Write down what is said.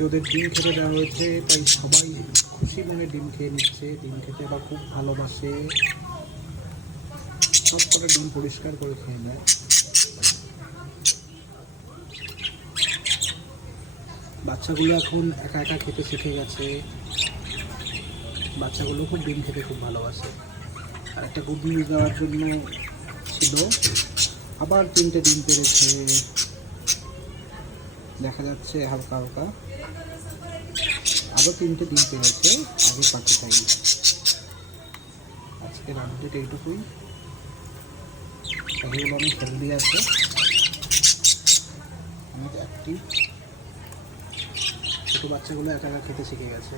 আজকে ওদের ডিম খেতে দেওয়া হয়েছে, তাই সবাই খুশি মনে ডিম খেয়ে নিচ্ছে। ডিম খেতে আবার খুব ভালোবাসে, সব করে ডিম পরিষ্কার করে খেয়ে নেয়। বাচ্চাগুলো এখন একা একা খেতে শিখে গেছে। বাচ্চাগুলো খুব ডিম খেতে খুব ভালোবাসে। আর একটা গুড নিউজ দেওয়ার জন্য ছিল, আবার 3টে ডিম পেড়েছে, দেখা যাচ্ছে হালকা হালকা। আরও 3টে ডিম পেড়েছে, আগে পাখি চাই। আজকের আপডেট এইটুকুই। পাখিগুলো অনেক হেলদি আছে, অনেক অ্যাক্টিভ। ছোটো বাচ্চাগুলো একা একা খেতে শিখে গেছে।